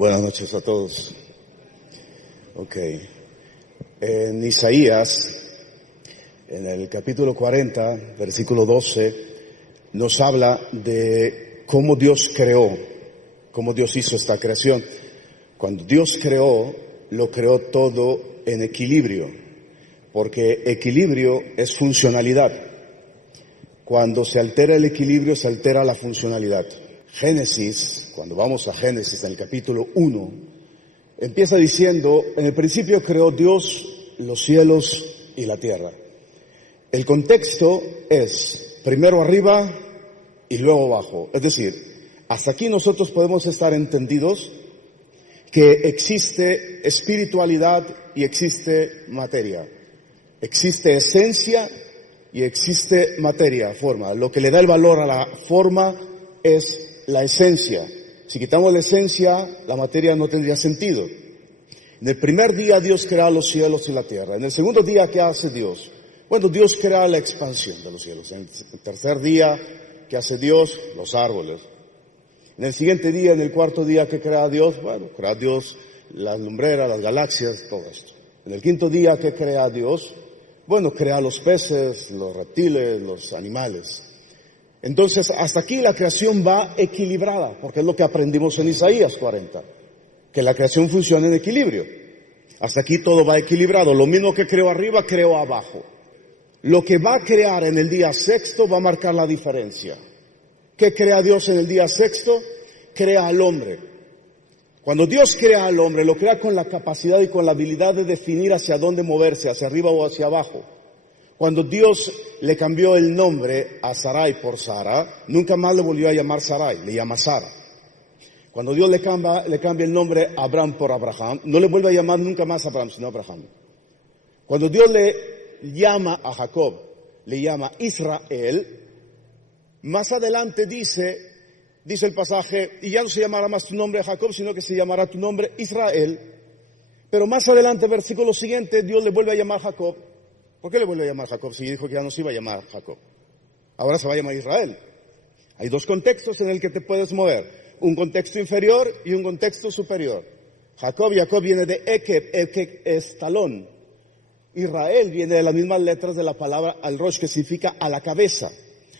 Buenas noches a todos. En Isaías, en el capítulo 40, versículo 12, nos habla de cómo Dios creó, cómo Dios hizo esta creación. Cuando Dios creó, lo creó todo en equilibrio, porque equilibrio es funcionalidad. Cuando se altera el equilibrio, se altera la funcionalidad. Génesis, cuando vamos a Génesis, en el capítulo 1, empieza diciendo, en el principio creó Dios los cielos y la tierra. El contexto es primero arriba y luego abajo. Es decir, hasta aquí nosotros podemos estar entendidos que existe espiritualidad y existe materia. Existe esencia y existe materia, forma. Lo que le da el valor a la forma es la esencia. Si quitamos la esencia, la materia no tendría sentido. En el primer día Dios crea los cielos y la tierra. En el segundo día, ¿qué hace Dios? Bueno, Dios crea la expansión de los cielos. En el tercer día, ¿qué hace Dios? Los árboles. En el siguiente día, en el cuarto día, ¿qué crea Dios? Bueno, crea Dios las lumbreras, las galaxias, todo esto. En el quinto día, ¿qué crea Dios? Bueno, crea los peces, los reptiles, los animales. Entonces, hasta aquí la creación va equilibrada, porque es lo que aprendimos en Isaías 40, que la creación funciona en equilibrio. Hasta aquí todo va equilibrado. Lo mismo que creó arriba, creó abajo. Lo que va a crear en el día sexto va a marcar la diferencia. ¿Qué crea Dios en el día sexto? Crea al hombre. Cuando Dios crea al hombre, lo crea con la capacidad y con la habilidad de definir hacia dónde moverse, hacia arriba o hacia abajo. Cuando Dios le cambió el nombre a Sarai por Sara, nunca más le volvió a llamar Sarai, le llama Sara. Cuando Dios le cambia el nombre a Abraham por Abraham, no le vuelve a llamar nunca más Abraham, sino Abraham. Cuando Dios le llama a Jacob, le llama Israel, más adelante dice el pasaje, y ya no se llamará más tu nombre Jacob, sino que se llamará tu nombre Israel. Pero más adelante, versículo siguiente, Dios le vuelve a llamar Jacob. ¿Por qué le vuelve a llamar Jacob si dijo que ya no se iba a llamar Jacob? Ahora se va a llamar Israel. Hay dos contextos en el que te puedes mover. Un contexto inferior y un contexto superior. Jacob viene de Ekeb es talón. Israel viene de las mismas letras de la palabra al-Rosh, que significa a la cabeza.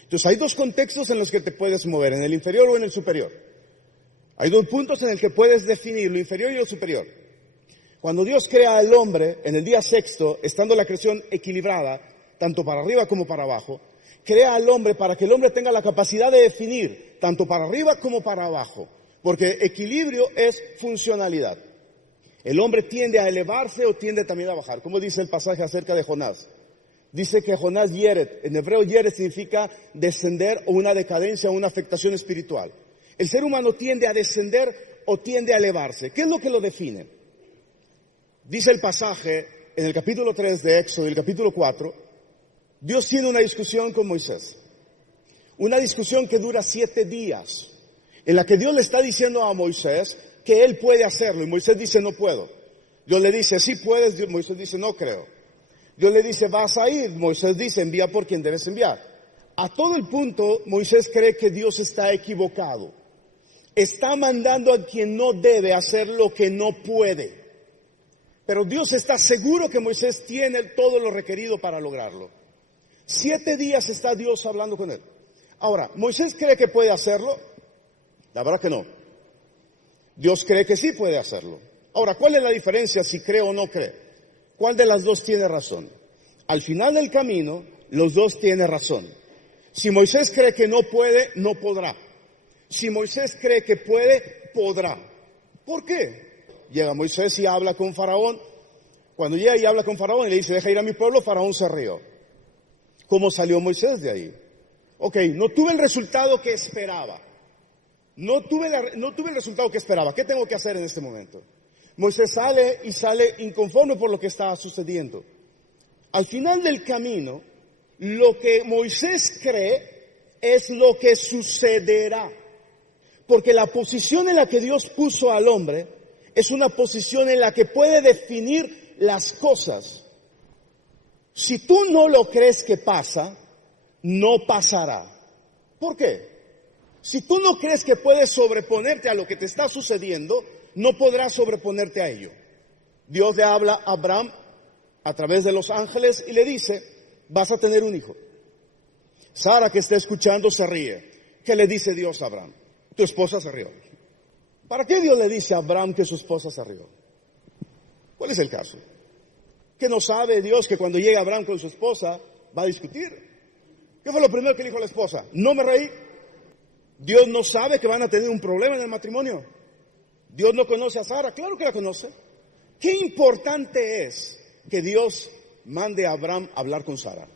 Entonces hay dos contextos en los que te puedes mover, en el inferior o en el superior. Hay dos puntos en el que puedes definir lo inferior y lo superior. Cuando Dios crea al hombre en el día sexto, estando la creación equilibrada, tanto para arriba como para abajo, crea al hombre para que el hombre tenga la capacidad de definir tanto para arriba como para abajo, porque equilibrio es funcionalidad. El hombre tiende a elevarse o tiende también a bajar, como dice el pasaje acerca de Jonás. Dice que Jonás yeret, en hebreo yeret significa descender o una decadencia o una afectación espiritual. El ser humano tiende a descender o tiende a elevarse. ¿Qué es lo que lo define? Dice el pasaje en el capítulo 3 de Éxodo y el capítulo 4, Dios tiene una discusión con Moisés. Una discusión que dura 7 días, en la que Dios le está diciendo a Moisés que él puede hacerlo, y Moisés dice no puedo. Dios le dice sí puedes, Moisés dice no creo. Dios le dice vas a ir, Moisés dice envía por quien debes enviar. A todo el punto Moisés cree que Dios está equivocado. Está mandando a quien no debe hacer lo que no puede. Pero Dios está seguro que Moisés tiene todo lo requerido para lograrlo. 7 días está Dios hablando con él. Ahora, ¿Moisés cree que puede hacerlo? La verdad que no. Dios cree que sí puede hacerlo. Ahora, ¿cuál es la diferencia si cree o no cree? ¿Cuál de las dos tiene razón? Al final del camino, los dos tienen razón. Si Moisés cree que no puede, no podrá. Si Moisés cree que puede, podrá. ¿Por qué? Llega Moisés y habla con Faraón. Cuando llega y habla con Faraón y le dice, deja ir a mi pueblo, Faraón se rió. ¿Cómo salió Moisés de ahí? No tuve el resultado que esperaba. No tuve el resultado que esperaba. ¿Qué tengo que hacer en este momento? Moisés sale inconforme por lo que estaba sucediendo. Al final del camino, lo que Moisés cree es lo que sucederá. Porque la posición en la que Dios puso al hombre es una posición en la que puede definir las cosas. Si tú no lo crees que pasa, no pasará. ¿Por qué? Si tú no crees que puedes sobreponerte a lo que te está sucediendo, no podrás sobreponerte a ello. Dios le habla a Abraham a través de los ángeles y le dice, vas a tener un hijo. Sara, que está escuchando, se ríe. ¿Qué le dice Dios a Abraham? Tu esposa se rió. ¿Para qué Dios le dice a Abraham que su esposa se rió? ¿Cuál es el caso? Que no sabe Dios que cuando llega Abraham con su esposa va a discutir. ¿Qué fue lo primero que le dijo a la esposa? No me reí. Dios no sabe que van a tener un problema en el matrimonio. Dios no conoce a Sara, claro que la conoce. Qué importante es que Dios mande a Abraham a hablar con Sara.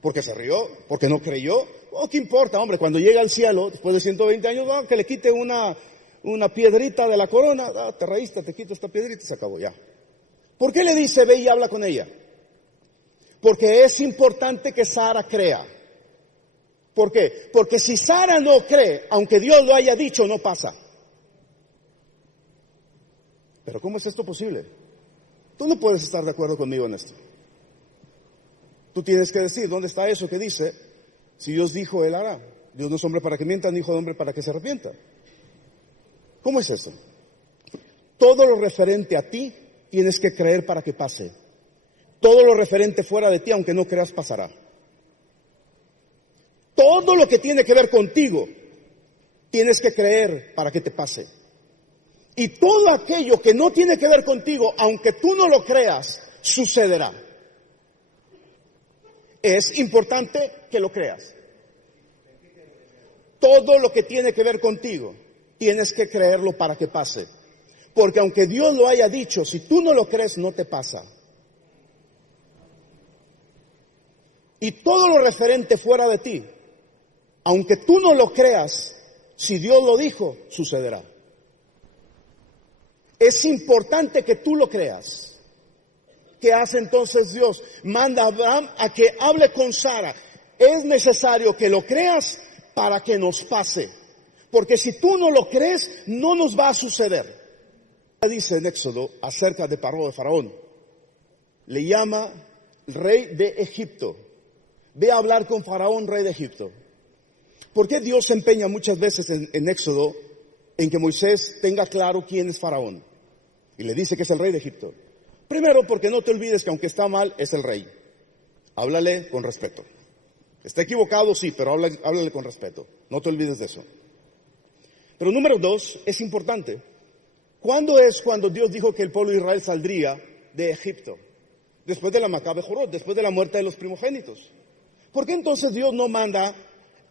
Porque se rió, porque no creyó. Oh, ¿qué importa, hombre? Cuando llega al cielo, después de 120 años, que le quite una piedrita de la corona. Te reíste, te quito esta piedrita y se acabó ya. ¿Por qué le dice, ve y habla con ella? Porque es importante que Sara crea. ¿Por qué? Porque si Sara no cree, aunque Dios lo haya dicho, no pasa. Pero ¿cómo es esto posible? Tú no puedes estar de acuerdo conmigo en esto. Tú tienes que decir, ¿dónde está eso que dice? Si Dios dijo, Él hará. Dios no es hombre para que mienta, ni hijo de hombre para que se arrepienta. ¿Cómo es eso? Todo lo referente a ti, tienes que creer para que pase. Todo lo referente fuera de ti, aunque no creas, pasará. Todo lo que tiene que ver contigo, tienes que creer para que te pase. Y todo aquello que no tiene que ver contigo, aunque tú no lo creas, sucederá. Es importante que lo creas. Todo lo que tiene que ver contigo, tienes que creerlo para que pase. Porque aunque Dios lo haya dicho, si tú no lo crees, no te pasa. Y todo lo referente fuera de ti, aunque tú no lo creas, si Dios lo dijo, sucederá. Es importante que tú lo creas. ¿Qué hace entonces Dios? Manda a Abraham a que hable con Sara. Es necesario que lo creas para que nos pase. Porque si tú no lo crees, no nos va a suceder. Dice en Éxodo acerca de Paró, de Faraón. Le llama rey de Egipto. Ve a hablar con Faraón, rey de Egipto. ¿Por qué Dios se empeña muchas veces en Éxodo en que Moisés tenga claro quién es Faraón? Y le dice que es el rey de Egipto. Primero, porque no te olvides que aunque está mal, es el rey. Háblale con respeto. Está equivocado, sí, pero háblale con respeto. No te olvides de eso. Pero número dos, es importante. ¿Cuándo es cuando Dios dijo que el pueblo de Israel saldría de Egipto? Después de la Macabe Jorot, después de la muerte de los primogénitos. ¿Por qué entonces Dios no manda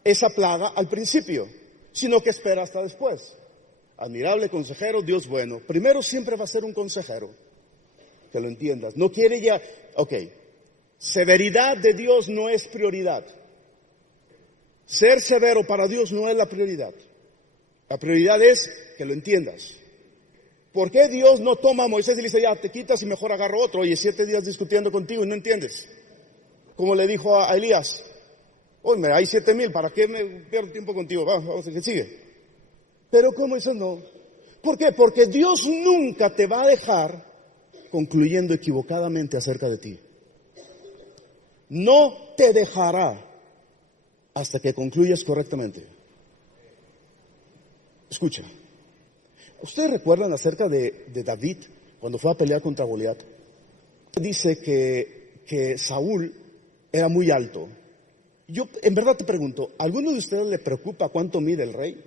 esa plaga al principio, sino que espera hasta después? Admirable consejero, Dios bueno. Primero siempre va a ser un consejero, que lo entiendas. No quiere ya, severidad de Dios no es prioridad. Ser severo para Dios no es la prioridad. La prioridad es que lo entiendas. ¿Por qué Dios no toma a Moisés y le dice, ya te quitas y mejor agarro otro? Oye, 7 días discutiendo contigo y no entiendes. Como le dijo a Elías, oye, hay 7,000, ¿para qué me pierdo tiempo contigo? Vamos a que sigue. Pero ¿cómo eso no? ¿Por qué? Porque Dios nunca te va a dejar concluyendo equivocadamente acerca de ti. No te dejará hasta que concluyas correctamente. Escucha. ¿Ustedes recuerdan acerca de David cuando fue a pelear contra Goliat? Dice que Saúl era muy alto. Yo en verdad te pregunto, ¿a alguno de ustedes le preocupa cuánto mide el rey?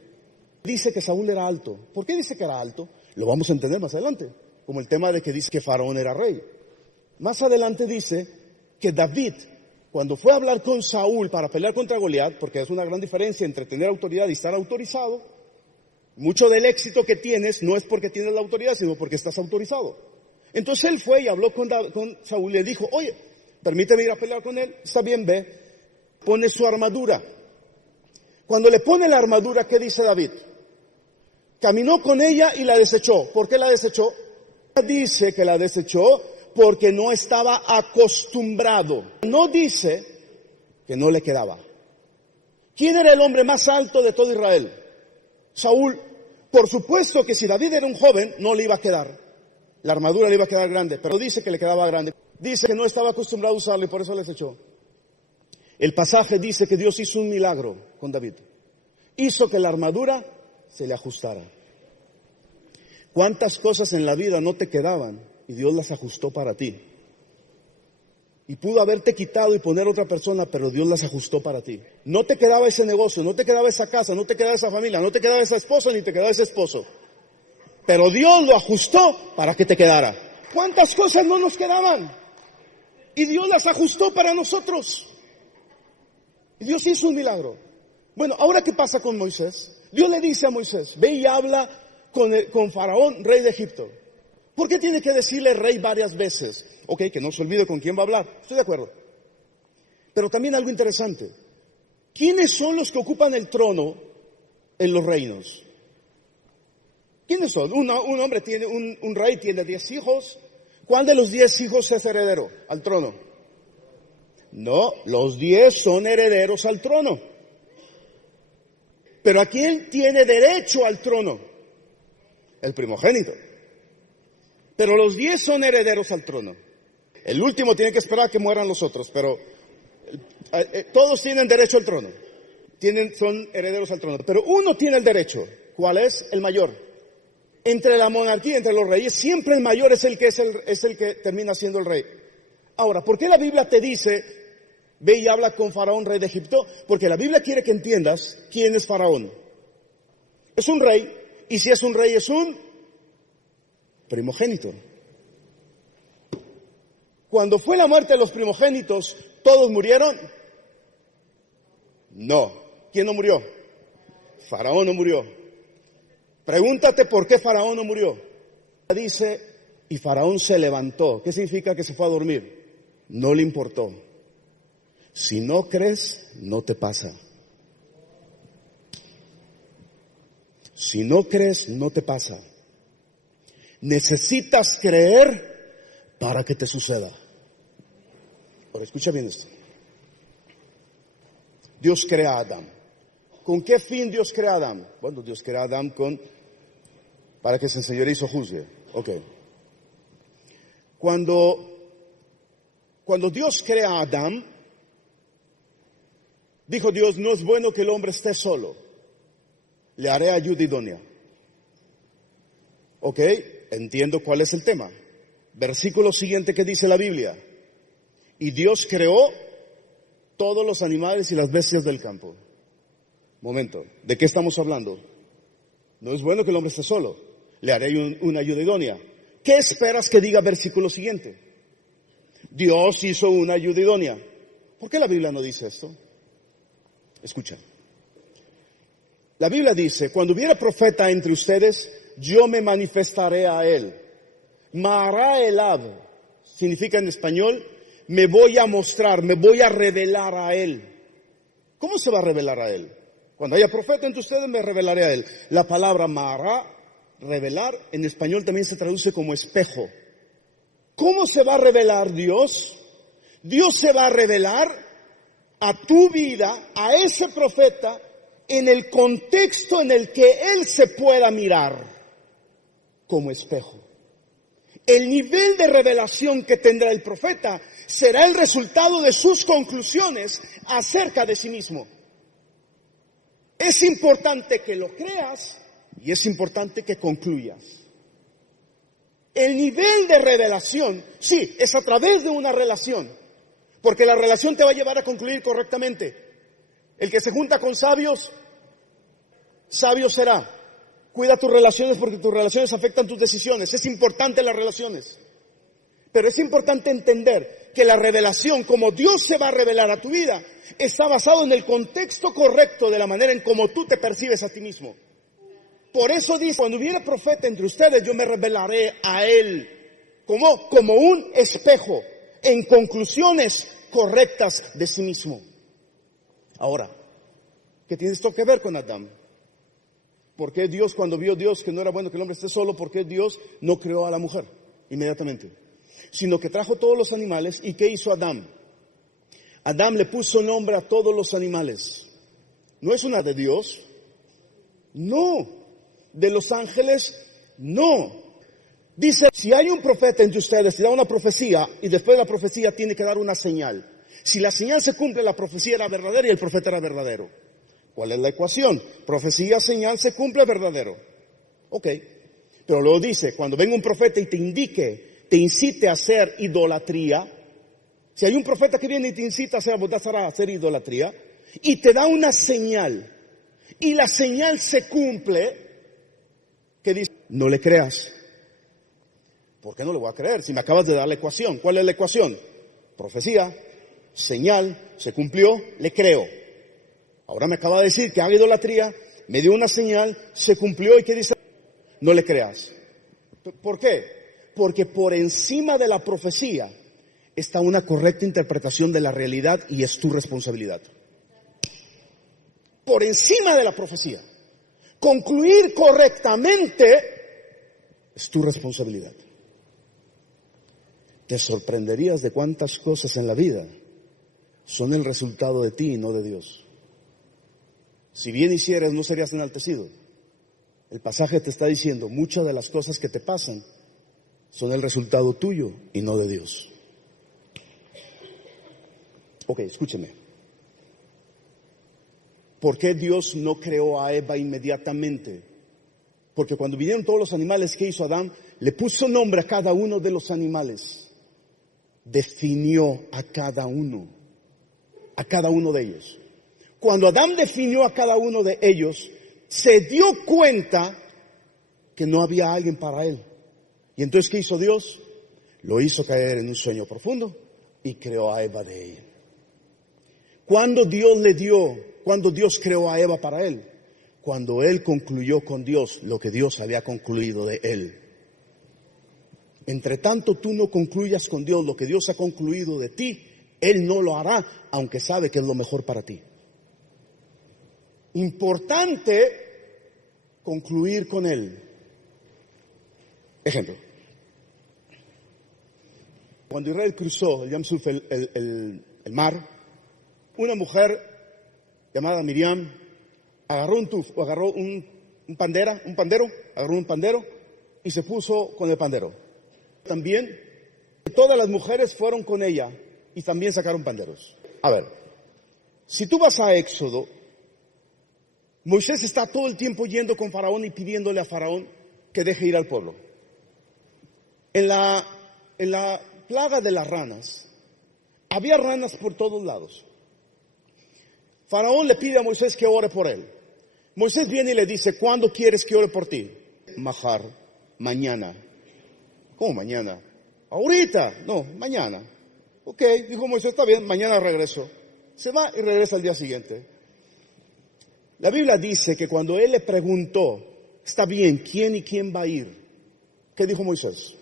Dice que Saúl era alto. ¿Por qué dice que era alto? Lo vamos a entender más adelante, como el tema de que dice que Faraón era rey. Más adelante dice que David, cuando fue a hablar con Saúl para pelear contra Goliat, porque es una gran diferencia entre tener autoridad y estar autorizado, mucho del éxito que tienes no es porque tienes la autoridad, sino porque estás autorizado. Entonces él fue y habló con Saúl y le dijo, oye, permíteme ir a pelear con él. Está bien, ve. Pone su armadura. Cuando le pone la armadura, ¿qué dice David? Caminó con ella y la desechó. ¿Por qué la desechó? Dice que la desechó porque no estaba acostumbrado. No dice que no le quedaba. ¿Quién era el hombre más alto de todo Israel? Saúl. Por supuesto que si David era un joven, no le iba a quedar. La armadura le iba a quedar grande, pero dice que le quedaba grande. Dice que no estaba acostumbrado a usarla y por eso la desechó. El pasaje dice que Dios hizo un milagro con David. Hizo que la armadura se le ajustara. ¿Cuántas cosas en la vida no te quedaban y Dios las ajustó para ti? Y pudo haberte quitado y poner otra persona, pero Dios las ajustó para ti. No te quedaba ese negocio, no te quedaba esa casa, no te quedaba esa familia, no te quedaba esa esposa, ni te quedaba ese esposo. Pero Dios lo ajustó para que te quedara. ¿Cuántas cosas no nos quedaban? Y Dios las ajustó para nosotros. Y Dios hizo un milagro. Bueno, ¿ahora qué pasa con Moisés? Dios le dice a Moisés, ve y habla con Faraón, rey de Egipto. ¿Por qué tiene que decirle rey varias veces? Ok, que no se olvide con quién va a hablar. Estoy de acuerdo. Pero también algo interesante. ¿Quiénes son los que ocupan el trono en los reinos? ¿Quiénes son? Un hombre tiene, un rey tiene 10 hijos. ¿Cuál de los 10 hijos es heredero al trono? No, los 10 son herederos al trono. Pero ¿a quién tiene derecho al trono? El primogénito. Pero los 10 son herederos al trono. El último tiene que esperar a que mueran los otros, pero todos tienen derecho al trono. Son herederos al trono. Pero uno tiene el derecho. ¿Cuál es? El mayor. Entre la monarquía, entre los reyes, siempre el mayor es el que termina siendo el rey. Ahora, ¿por qué la Biblia te dice, ve y habla con Faraón, rey de Egipto? Porque la Biblia quiere que entiendas quién es Faraón. Es un rey, y si es un rey es un primogénito. Cuando fue la muerte de los primogénitos, ¿todos murieron? No. ¿Quién no murió? Faraón no murió. Pregúntate por qué Faraón no murió. Dice, y Faraón se levantó. ¿Qué significa que se fue a dormir? No le importó. Si no crees, no te pasa. Si no crees, no te pasa. Necesitas creer para que te suceda. Ahora, escucha bien esto. Dios crea a Adán. ¿Con qué fin Dios crea a Adán? Bueno, Dios crea a Adán para que se enseñoree y juzgue. Ok. Cuando Dios crea a Adán, dijo Dios, no es bueno que el hombre esté solo. Le haré ayuda idónea. Ok, entiendo cuál es el tema. Versículo siguiente que dice la Biblia. Y Dios creó todos los animales y las bestias del campo. Momento, ¿de qué estamos hablando? No es bueno que el hombre esté solo. Le haré una ayuda idónea. ¿Qué esperas que diga versículo siguiente? Dios hizo una ayuda idónea. ¿Por qué la Biblia no dice esto? Escucha. La Biblia dice, cuando hubiera profeta entre ustedes, yo me manifestaré a él. Mara elab significa en español, me voy a mostrar, me voy a revelar a él. ¿Cómo se va a revelar a él? Cuando haya profeta entre ustedes, me revelaré a él. La palabra mara, revelar, en español también se traduce como espejo. ¿Cómo se va a revelar Dios? Dios se va a revelar a tu vida, a ese profeta, en el contexto en el que él se pueda mirar como espejo. El nivel de revelación que tendrá el profeta será el resultado de sus conclusiones acerca de sí mismo. Es importante que lo creas y es importante que concluyas. El nivel de revelación, sí, es a través de una relación, porque la relación te va a llevar a concluir correctamente. El que se junta con sabios, sabio será. Cuida tus relaciones porque tus relaciones afectan tus decisiones. Es importante las relaciones. Pero es importante entender que la revelación, como Dios se va a revelar a tu vida, está basado en el contexto correcto de la manera en cómo tú te percibes a ti mismo. Por eso dice, cuando hubiera profeta entre ustedes, yo me revelaré a él. ¿Cómo? Como un espejo, en conclusiones correctas de sí mismo. Ahora, ¿qué tiene esto que ver con Adán? ¿Por qué Dios, cuando vio Dios que no era bueno que el hombre esté solo, por qué Dios no creó a la mujer inmediatamente? Sino que trajo todos los animales. ¿Y qué hizo Adán? Adán le puso nombre a todos los animales. ¿No es una de Dios? No. ¿De los ángeles? No. Dice, si hay un profeta entre ustedes y da una profecía, y después de la profecía tiene que dar una señal. Si la señal se cumple, la profecía era verdadera y el profeta era verdadero. ¿Cuál es la ecuación? Profecía, señal, se cumple, verdadero. Ok. Pero luego dice, cuando venga un profeta y te indique, te incite a hacer idolatría, si hay un profeta que viene y te incita a hacer idolatría, y te da una señal, y la señal se cumple, que dice, no le creas. ¿Por qué no le voy a creer? Si me acabas de dar la ecuación. ¿Cuál es la ecuación? Profecía, señal, se cumplió, le creo. Ahora me acaba de decir que haga idolatría, me dio una señal, se cumplió, y ¿qué dice? No le creas. ¿Por qué? Porque por encima de la profecía está una correcta interpretación de la realidad y es tu responsabilidad. Por encima de la profecía. Concluir correctamente es tu responsabilidad. Te sorprenderías de cuántas cosas en la vida son el resultado de ti y no de Dios. Si bien hicieras, no serías enaltecido. El pasaje te está diciendo, muchas de las cosas que te pasan son el resultado tuyo y no de Dios. Ok, escúcheme. ¿Por qué Dios no creó a Eva inmediatamente? Porque cuando vinieron todos los animales, ¿qué hizo Adán? Le puso nombre a cada uno de los animales. Definió a cada uno de ellos. Cuando Adán definió a cada uno de ellos, se dio cuenta que no había alguien para él. Y entonces, ¿qué hizo Dios? Lo hizo caer en un sueño profundo y creó a Eva de él. Cuando Dios creó a Eva para él, cuando él concluyó con Dios lo que Dios había concluido de él. Entre tanto tú no concluyas con Dios lo que Dios ha concluido de ti, Él no lo hará, aunque sabe que es lo mejor para ti. Importante concluir con Él. Ejemplo. Cuando Israel cruzó el Yam Suf, el mar, una mujer llamada Miriam agarró un pandero y se puso con el pandero. También todas las mujeres fueron con ella y también sacaron panderos. A ver, si tú vas a Éxodo, Moisés está todo el tiempo yendo con Faraón y pidiéndole a Faraón que deje ir al pueblo. En la plaga de las ranas, había ranas por todos lados. Faraón le pide a Moisés que ore por él. Moisés viene y le dice, ¿cuándo quieres que ore por ti? Mahar, mañana. ¿Cómo mañana? Ahorita. No, mañana. Ok, dijo Moisés, está bien, mañana regreso. Se va y regresa al día siguiente. La Biblia dice que cuando él le preguntó, está bien, ¿quién y quién va a ir? ¿Qué dijo Moisés?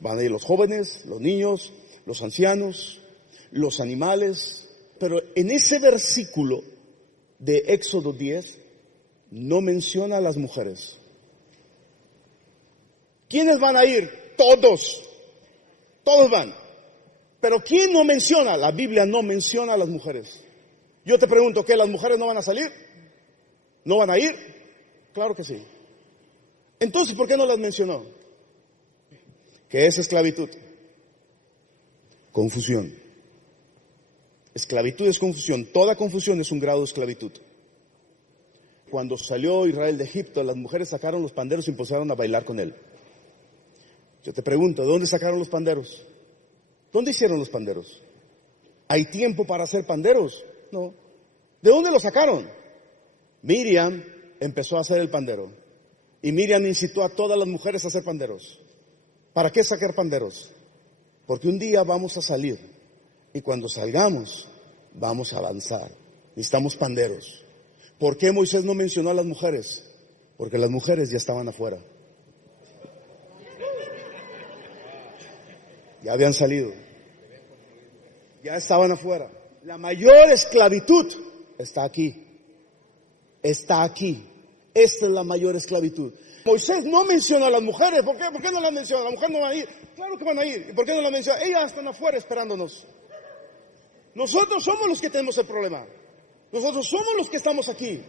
Van a ir los jóvenes, los niños, los ancianos, los animales. Pero en ese versículo de Éxodo 10 no menciona a las mujeres. ¿Quiénes van a ir? Todos van. Pero ¿quién no menciona? La Biblia no menciona a las mujeres. Yo te pregunto, ¿qué? ¿Las mujeres no van a salir? ¿No van a ir? Claro que sí. Entonces, ¿por qué no las mencionó? ¿Qué es esclavitud? Confusión. Esclavitud es confusión. Toda confusión es un grado de esclavitud. Cuando salió Israel de Egipto, las mujeres sacaron los panderos y empezaron a bailar con él. Yo te pregunto, ¿de dónde sacaron los panderos? ¿Dónde hicieron los panderos? ¿Hay tiempo para hacer panderos? No. ¿De dónde los sacaron? Miriam empezó a hacer el pandero. Y Miriam incitó a todas las mujeres a hacer panderos. ¿Para qué sacar panderos? Porque un día vamos a salir. Y cuando salgamos, vamos a avanzar. Necesitamos panderos. ¿Por qué Moisés no mencionó a las mujeres? Porque las mujeres ya estaban afuera. Ya habían salido. Ya estaban afuera. La mayor esclavitud está aquí. Está aquí. Esta es la mayor esclavitud. Moisés no mencionó a las mujeres. ¿Por qué? ¿Por qué no las menciona? Las mujeres no van a ir. Claro que van a ir. ¿Y por qué no las menciona? Ellas están afuera esperándonos. Nosotros somos los que tenemos el problema. Nosotros somos los que estamos aquí.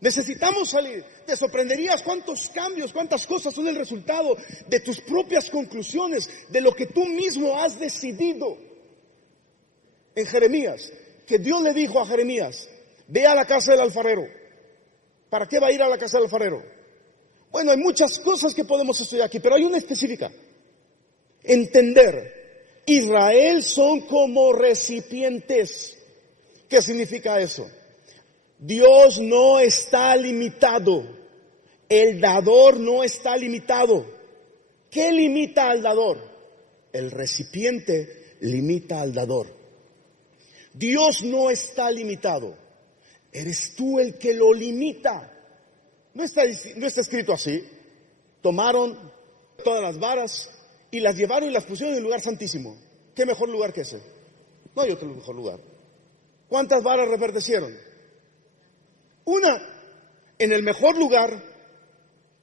Necesitamos salir. Te sorprenderías cuántos cambios, cuántas cosas son el resultado de tus propias conclusiones, de lo que tú mismo has decidido. En Jeremías, que Dios le dijo a Jeremías, ve a la casa del alfarero. ¿Para qué va a ir a la casa del alfarero? Bueno, hay muchas cosas que podemos estudiar aquí, pero hay una específica. Entender, Israel son como recipientes. ¿Qué significa eso? Dios no está limitado. El dador no está limitado. ¿Qué limita al dador? El recipiente limita al dador. Dios no está limitado. Eres tú el que lo limita. No está escrito así. Tomaron todas las varas y las llevaron y las pusieron en el lugar santísimo. ¿Qué mejor lugar que ese? No hay otro mejor lugar. ¿Cuántas varas reverdecieron? Una, en el mejor lugar,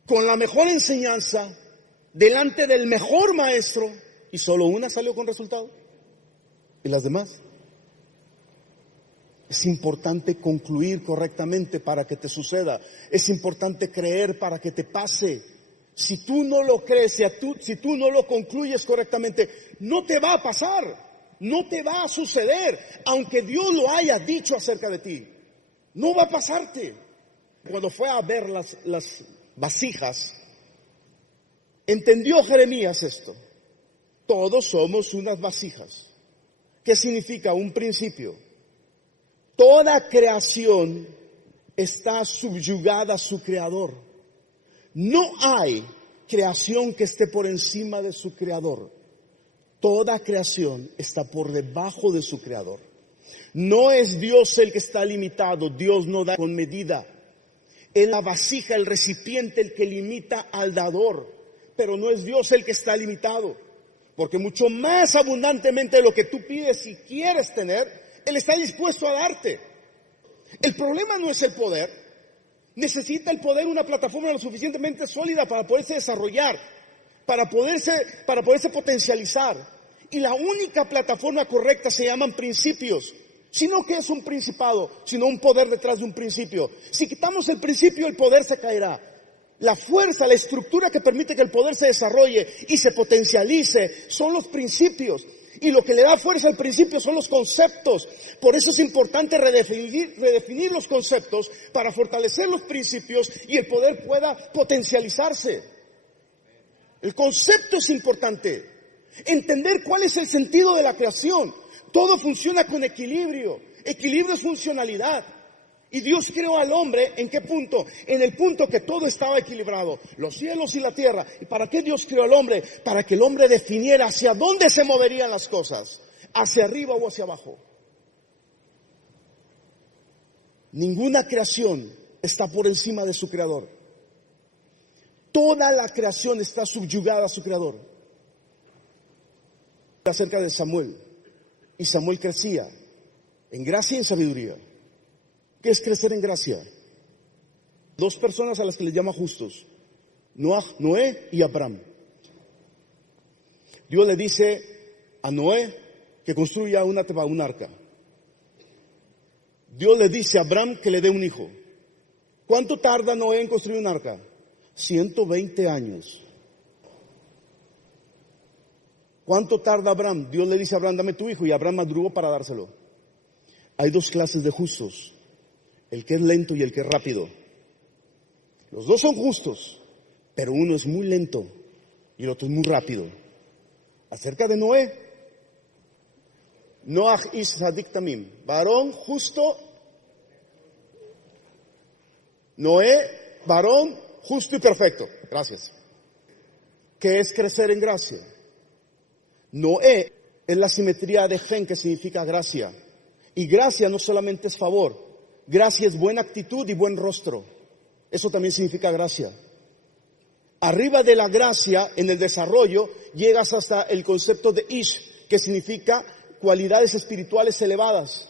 con la mejor enseñanza, delante del mejor maestro, y solo una salió con resultado. ¿Y las demás? Es importante concluir correctamente para que te suceda. Es importante creer para que te pase. Si tú no lo crees, si tú no lo concluyes correctamente, no te va a pasar. No te va a suceder, aunque Dios lo haya dicho acerca de ti. No va a pasarte. Cuando fue a ver las vasijas, entendió Jeremías esto. Todos somos unas vasijas. ¿Qué significa? Un principio. Toda creación está subyugada a su creador. No hay creación que esté por encima de su creador. Toda creación está por debajo de su creador. No es Dios el que está limitado. Dios no da con medida. Es la vasija, el recipiente, el que limita al dador. Pero no es Dios el que está limitado. Porque mucho más abundantemente de lo que tú pides y quieres tener, Él está dispuesto a darte. El problema no es el poder. Necesita el poder una plataforma lo suficientemente sólida para poderse desarrollar, para poderse potencializar. Y la única plataforma correcta se llaman principios. Sino que es un principado, sino un poder detrás de un principio. Si quitamos el principio, el poder se caerá. La fuerza, la estructura que permite que el poder se desarrolle y se potencialice son los principios. Y lo que le da fuerza al principio son los conceptos. Por eso es importante redefinir los conceptos para fortalecer los principios y el poder pueda potencializarse. El concepto es importante. Entender cuál es el sentido de la creación. Todo funciona con equilibrio. Equilibrio es funcionalidad. Y Dios creó al hombre, ¿en qué punto? En el punto que todo estaba equilibrado, los cielos y la tierra. ¿Y para qué Dios creó al hombre? Para que el hombre definiera hacia dónde se moverían las cosas, hacia arriba o hacia abajo. Ninguna creación está por encima de su creador. Toda la creación está subyugada a su creador. Acerca de Samuel, y Samuel crecía en gracia y en sabiduría. ¿Qué es crecer en gracia? Dos personas a las que les llama justos, Noé y Abraham. Dios le dice a Noé que construya un arca. Dios le dice a Abraham que le dé un hijo. ¿Cuánto tarda Noé en construir un arca? 120 años. ¿Cuánto tarda Abraham? Dios le dice a Abraham, dame tu hijo, y Abraham madrugó para dárselo. Hay dos clases de justos. El que es lento y el que es rápido. Los dos son justos, pero uno es muy lento y el otro es muy rápido. Acerca de Noé, Noah ish sadik tamim, varón justo. Noé, varón justo y perfecto. Gracias. ¿Qué es crecer en gracia? Noé es la simetría de gen, que significa gracia. Y gracia no solamente es favor. Gracia es buena actitud y buen rostro. Eso también significa gracia. Arriba de la gracia, en el desarrollo, llegas hasta el concepto de ish, que significa cualidades espirituales elevadas.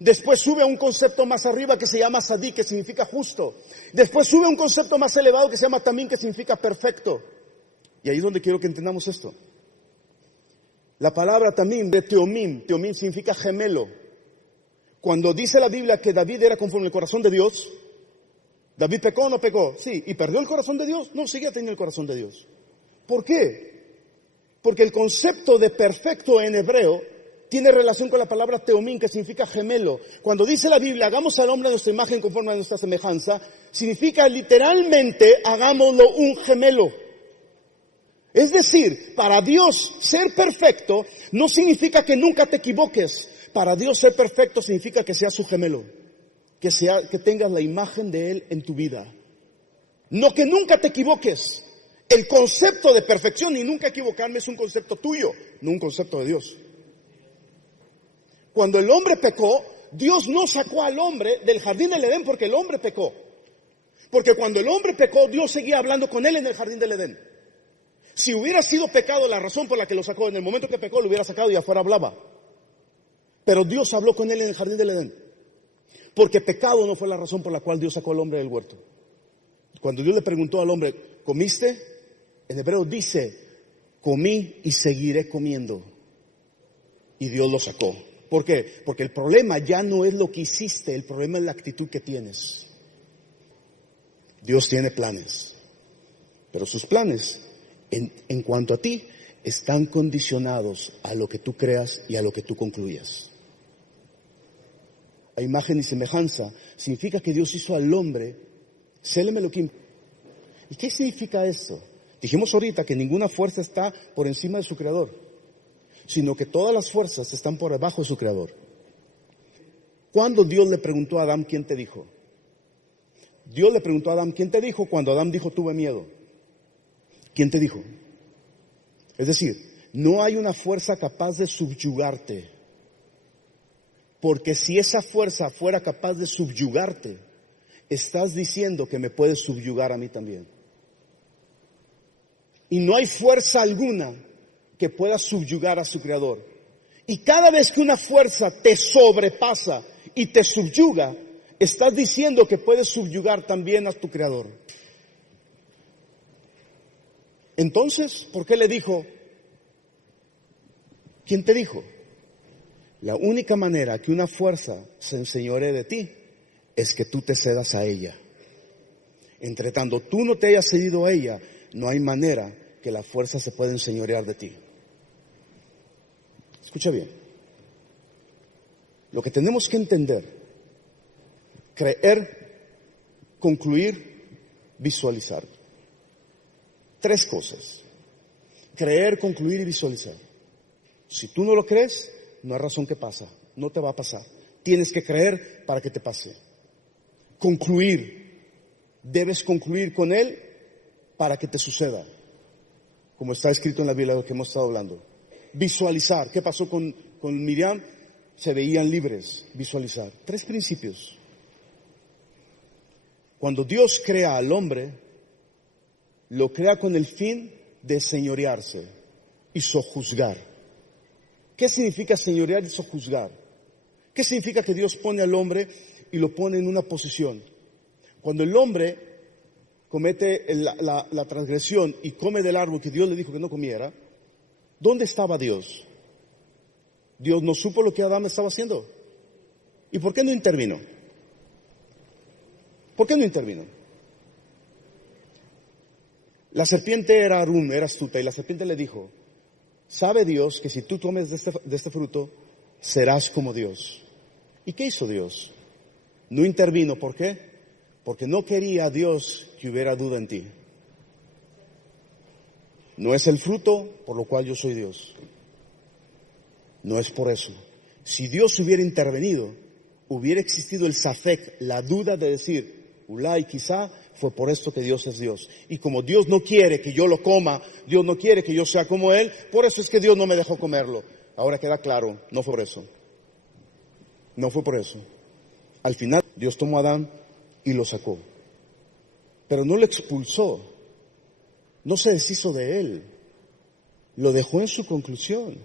Después sube a un concepto más arriba que se llama sadí, que significa justo. Después sube a un concepto más elevado que se llama tamín, que significa perfecto. Y ahí es donde quiero que entendamos esto. La palabra tamín de teomim significa gemelo. Cuando dice la Biblia que David era conforme al corazón de Dios, ¿David pecó o no pecó? Sí. ¿Y perdió el corazón de Dios? No, seguía teniendo el corazón de Dios. ¿Por qué? Porque el concepto de perfecto en hebreo tiene relación con la palabra teomín, que significa gemelo. Cuando dice la Biblia, hagamos al hombre a nuestra imagen conforme a nuestra semejanza, significa literalmente hagámoslo un gemelo. Es decir, para Dios ser perfecto no significa que nunca te equivoques. Para Dios ser perfecto significa que seas su gemelo, que tengas la imagen de Él en tu vida. No que nunca te equivoques. El concepto de perfección y nunca equivocarme es un concepto tuyo, no un concepto de Dios. Cuando el hombre pecó, Dios no sacó al hombre del jardín del Edén porque el hombre pecó. Porque cuando el hombre pecó, Dios seguía hablando con él en el jardín del Edén. Si hubiera sido pecado la razón por la que lo sacó, en el momento que pecó lo hubiera sacado y afuera hablaba. Pero Dios habló con él en el jardín del Edén. Porque pecado no fue la razón por la cual Dios sacó al hombre del huerto. Cuando Dios le preguntó al hombre, ¿comiste? En hebreo dice, comí y seguiré comiendo. Y Dios lo sacó. ¿Por qué? Porque el problema ya no es lo que hiciste, el problema es la actitud que tienes. Dios tiene planes, pero sus planes, en cuanto a ti, están condicionados a lo que tú creas y a lo que tú concluyas. A imagen y semejanza significa que Dios hizo al hombre Selem Elohim. ¿Y qué significa eso? Dijimos ahorita que ninguna fuerza está por encima de su creador, sino que todas las fuerzas están por debajo de su creador. Cuando Dios le preguntó a Adán, ¿quién te dijo? Dios le preguntó a Adán, ¿quién te dijo? Cuando Adán dijo, tuve miedo. ¿Quién te dijo? Es decir, no hay una fuerza capaz de subyugarte. Porque si esa fuerza fuera capaz de subyugarte, estás diciendo que me puedes subyugar a mí también. Y no hay fuerza alguna que pueda subyugar a su creador. Y cada vez que una fuerza te sobrepasa y te subyuga, estás diciendo que puedes subyugar también a tu creador. Entonces, ¿por qué le dijo? ¿Quién te dijo? La única manera que una fuerza se enseñoree de ti es que tú te cedas a ella. Entre tanto tú no te hayas cedido a ella, no hay manera que la fuerza se pueda enseñorear de ti. Escucha bien. Lo que tenemos que entender, creer, concluir, visualizar. Tres cosas. Creer, concluir y visualizar. Si tú no lo crees, no hay razón que pasa. No te va a pasar. Tienes que creer para que te pase. Concluir. Debes concluir con Él para que te suceda. Como está escrito en la Biblia de lo que hemos estado hablando. Visualizar. ¿Qué pasó con Miriam? Se veían libres. Visualizar. Tres principios. Cuando Dios crea al hombre, lo crea con el fin de señorearse y sojuzgar. ¿Qué significa señorear y sojuzgar? ¿Qué significa que Dios pone al hombre y lo pone en una posición? Cuando el hombre comete la transgresión y come del árbol que Dios le dijo que no comiera, ¿dónde estaba Dios? Dios no supo lo que Adán estaba haciendo. ¿Y por qué no intervino? ¿Por qué no intervino? La serpiente era Arum, era astuta, y la serpiente le dijo, sabe Dios que si tú comes de este fruto, serás como Dios. ¿Y qué hizo Dios? No intervino, ¿por qué? Porque no quería Dios que hubiera duda en ti. No es el fruto por lo cual yo soy Dios. No es por eso. Si Dios hubiera intervenido, hubiera existido el safek, la duda de decir, ulay, quizá fue por esto que Dios es Dios. Y como Dios no quiere que yo lo coma, Dios no quiere que yo sea como Él, por eso es que Dios no me dejó comerlo. Ahora queda claro, no fue por eso. No fue por eso. Al final Dios tomó a Adán y lo sacó. Pero no lo expulsó. No se deshizo de él. Lo dejó en su conclusión.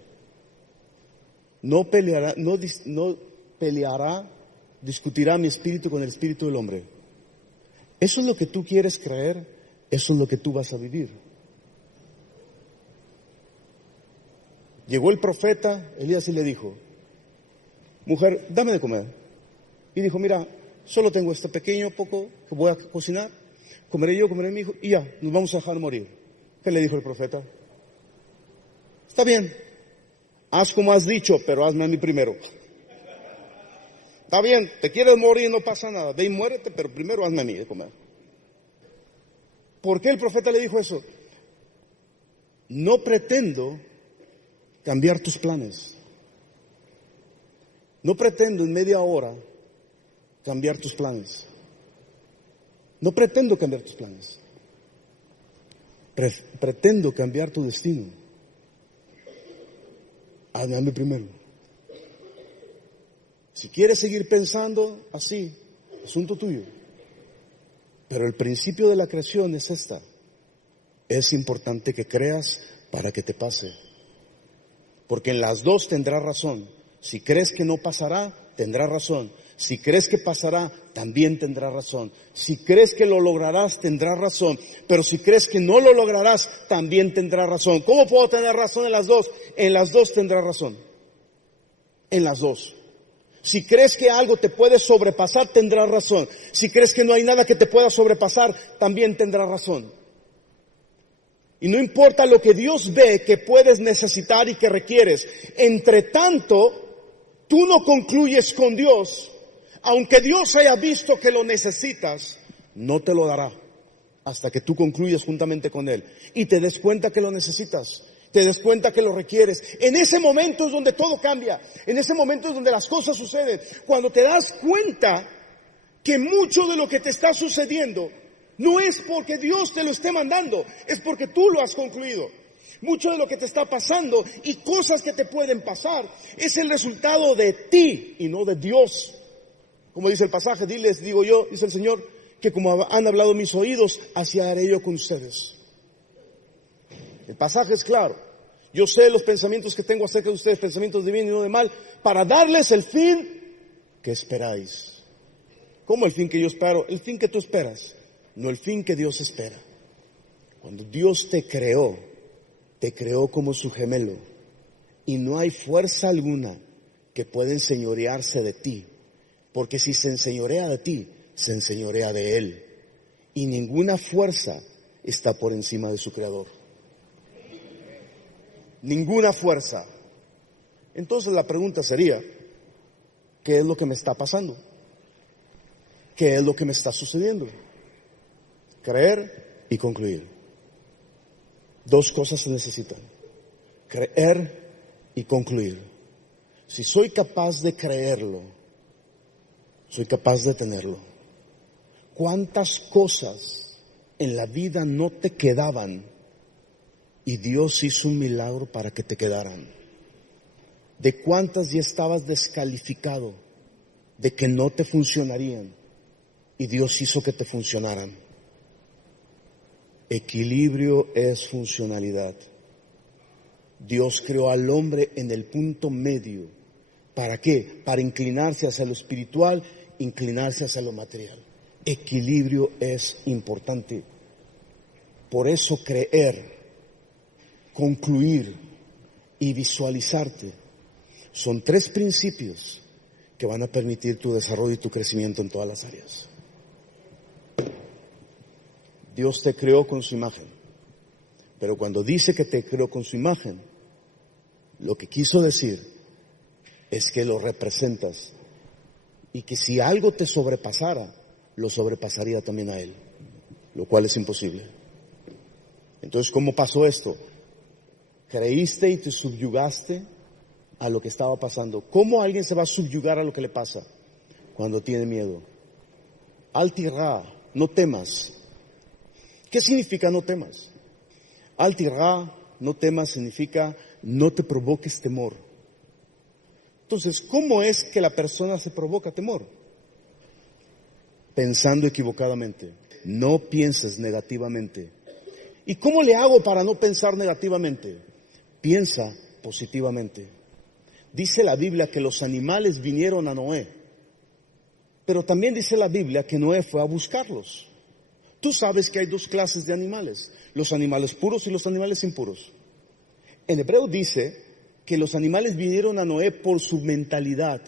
No peleará, discutirá mi espíritu con el espíritu del hombre. Eso es lo que tú quieres creer, eso es lo que tú vas a vivir. Llegó el profeta Elías y le dijo, mujer, dame de comer. Y dijo, mira, solo tengo este pequeño poco que voy a cocinar, comeré yo, comeré mi hijo, y ya, nos vamos a dejar morir. ¿Qué le dijo el profeta? Está bien, haz como has dicho, pero hazme a mí primero. Está bien, te quieres morir, no pasa nada, ve y muérete, pero primero hazme a mí de comer. ¿Por qué el profeta le dijo eso? No pretendo cambiar tus planes. No pretendo en media hora cambiar tus planes. No pretendo cambiar tus planes. Pretendo cambiar tu destino. Hazme primero. Si quieres seguir pensando así, asunto tuyo. Pero el principio de la creación es esta. Es importante que creas para que te pase. Porque en las dos tendrás razón. Si crees que no pasará, tendrás razón. Si crees que pasará, también tendrás razón. Si crees que lo lograrás, tendrás razón. Pero si crees que no lo lograrás, también tendrás razón. ¿Cómo puedo tener razón en las dos? En las dos tendrás razón. En las dos. Si crees que algo te puede sobrepasar, tendrás razón. Si crees que no hay nada que te pueda sobrepasar, también tendrás razón. Y no importa lo que Dios ve que puedes necesitar y que requieres. Entre tanto, tú no concluyes con Dios. Aunque Dios haya visto que lo necesitas, no te lo dará hasta que tú concluyas juntamente con Él y te des cuenta que lo necesitas, te des cuenta que lo requieres. En ese momento es donde todo cambia, en ese momento es donde las cosas suceden. Cuando te das cuenta que mucho de lo que te está sucediendo no es porque Dios te lo esté mandando, es porque tú lo has concluido. Mucho de lo que te está pasando y cosas que te pueden pasar es el resultado de ti y no de Dios. Como dice el pasaje, diles, digo yo, dice el Señor, que como han hablado mis oídos, así haré yo con ustedes. El pasaje es claro. Yo sé los pensamientos que tengo acerca de ustedes, pensamientos de bien y no de mal, para darles el fin que esperáis. ¿Cómo el fin que yo espero? El fin que tú esperas, no el fin que Dios espera. Cuando Dios te creó como su gemelo, y no hay fuerza alguna que pueda enseñorearse de ti. Porque si se enseñorea de ti, se enseñorea de Él. Y ninguna fuerza está por encima de su Creador. Ninguna fuerza. Entonces la pregunta sería, ¿qué es lo que me está pasando? ¿Qué es lo que me está sucediendo? Creer y concluir. Dos cosas se necesitan. Creer y concluir. Si soy capaz de creerlo, soy capaz de tenerlo. ¿Cuántas cosas en la vida no te quedaban y Dios hizo un milagro para que te quedaran? ¿De cuántas ya estabas descalificado de que no te funcionarían y Dios hizo que te funcionaran? Equilibrio es funcionalidad. Dios creó al hombre en el punto medio. ¿Para qué? Para inclinarse hacia lo espiritual, inclinarse hacia lo material. Equilibrio es importante. Por eso creer, concluir y visualizarte son tres principios que van a permitir tu desarrollo y tu crecimiento en todas las áreas. Dios te creó con su imagen, pero cuando dice que te creó con su imagen, lo que quiso decir es que lo representas y que si algo te sobrepasara, lo sobrepasaría también a Él, lo cual es imposible. Entonces, ¿cómo pasó esto? Creíste y te subyugaste a lo que estaba pasando. ¿Cómo alguien se va a subyugar a lo que le pasa? Cuando tiene miedo. Al tirá, no temas. ¿Qué significa no temas? Al tirá, no temas significa no te provoques temor. Entonces, ¿cómo es que la persona se provoca temor? Pensando equivocadamente. No pienses negativamente. ¿Y cómo le hago para no pensar negativamente? Piensa positivamente. Dice la Biblia que los animales vinieron a Noé, pero también dice la Biblia que Noé fue a buscarlos. Tú sabes que hay dos clases de animales, los animales puros y los animales impuros. En hebreo dice que los animales vinieron a Noé por su mentalidad.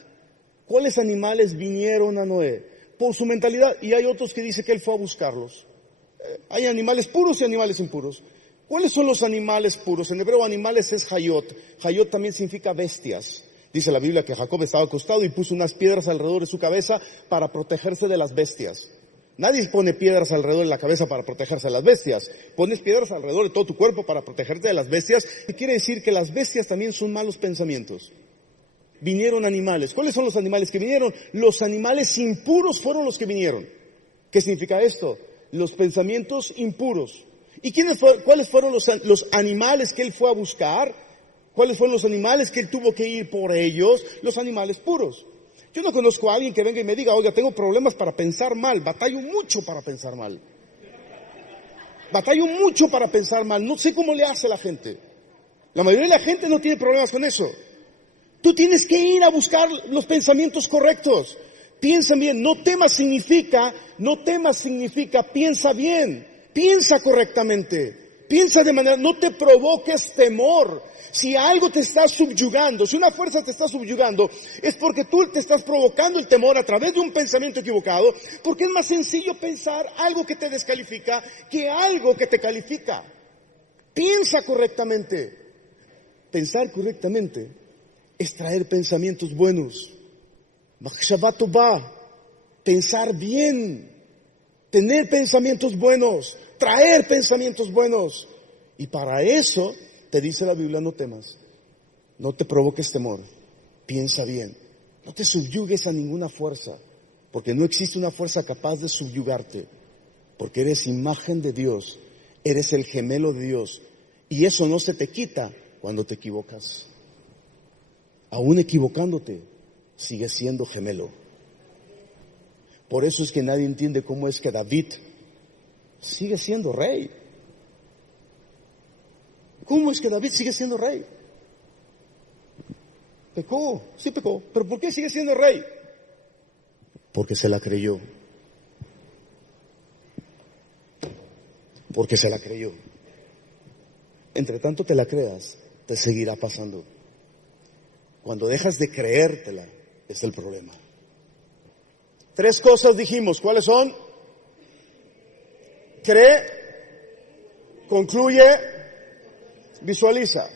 ¿Cuáles animales vinieron a Noé? Por su mentalidad. Y hay otros que dicen que él fue a buscarlos. Hay animales puros y animales impuros. ¿Cuáles son los animales puros? En hebreo animales es hayot. Hayot también significa bestias. Dice la Biblia que Jacob estaba acostado y puso unas piedras alrededor de su cabeza para protegerse de las bestias. Nadie pone piedras alrededor de la cabeza para protegerse de las bestias. Pones piedras alrededor de todo tu cuerpo para protegerte de las bestias. Quiere decir que las bestias también son malos pensamientos. Vinieron animales. ¿Cuáles son los animales que vinieron? Los animales impuros fueron los que vinieron. ¿Qué significa esto? Los pensamientos impuros. ¿Y cuáles fueron los animales que él fue a buscar? ¿Cuáles fueron los animales que él tuvo que ir por ellos? Los animales puros. Yo no conozco a alguien que venga y me diga, oiga, tengo problemas para pensar mal, batallo mucho para pensar mal. Batallo mucho para pensar mal, no sé cómo le hace la gente. La mayoría de la gente no tiene problemas con eso. Tú tienes que ir a buscar los pensamientos correctos. Piensa bien, no temas significa piensa bien, piensa correctamente, piensa de manera, no te provoques temor. Si algo te está subyugando, si una fuerza te está subyugando, es porque tú te estás provocando el temor a través de un pensamiento equivocado, porque es más sencillo pensar algo que te descalifica que algo que te califica. Piensa correctamente. Pensar correctamente es traer pensamientos buenos. Machshava tová, pensar bien, tener pensamientos buenos, traer pensamientos buenos. Y para eso te dice la Biblia, no temas, no te provoques temor, piensa bien, no te subyugues a ninguna fuerza, porque no existe una fuerza capaz de subyugarte, porque eres imagen de Dios, eres el gemelo de Dios, y eso no se te quita cuando te equivocas. Aún equivocándote, sigues siendo gemelo. Por eso es que nadie entiende cómo es que David sigue siendo rey. ¿Cómo es que David sigue siendo rey? Pecó, sí pecó, pero ¿por qué sigue siendo rey? Porque se la creyó. Porque se la creyó. Entre tanto te la creas, te seguirá pasando. Cuando dejas de creértela, es el problema. 3 cosas dijimos, ¿cuáles son? Cree, concluye, visualiza.